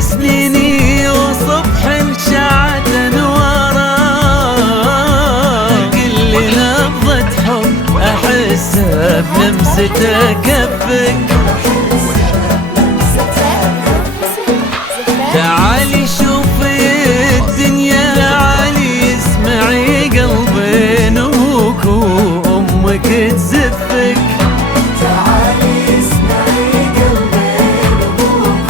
سنيني وصبح شعت انواره، كل نبضة حب احسها بلمسته كفك. تعالي شوفي الدنيا، تعالي اسمعي قلبين ابوك وامك تزفك. تعالي اسمعي قلبين ابوك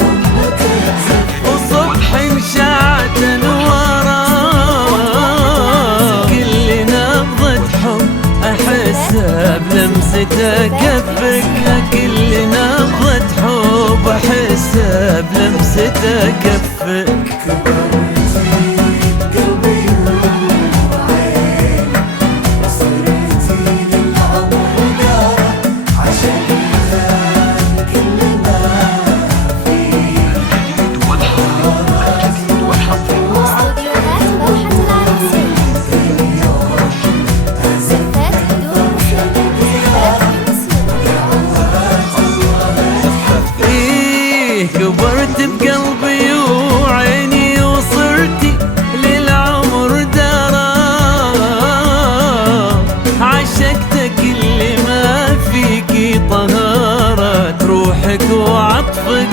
وامك تزفك. وصبح شعت انواره، كل نبضة حب احسها بلمسته كفك. كل نبضة حب احسها بلمسته كفك. كبرت بقلبي وعيني وصرتي للعمر دارا، عشقتك اللي ما فيكي طهارة، روحك وعطفك.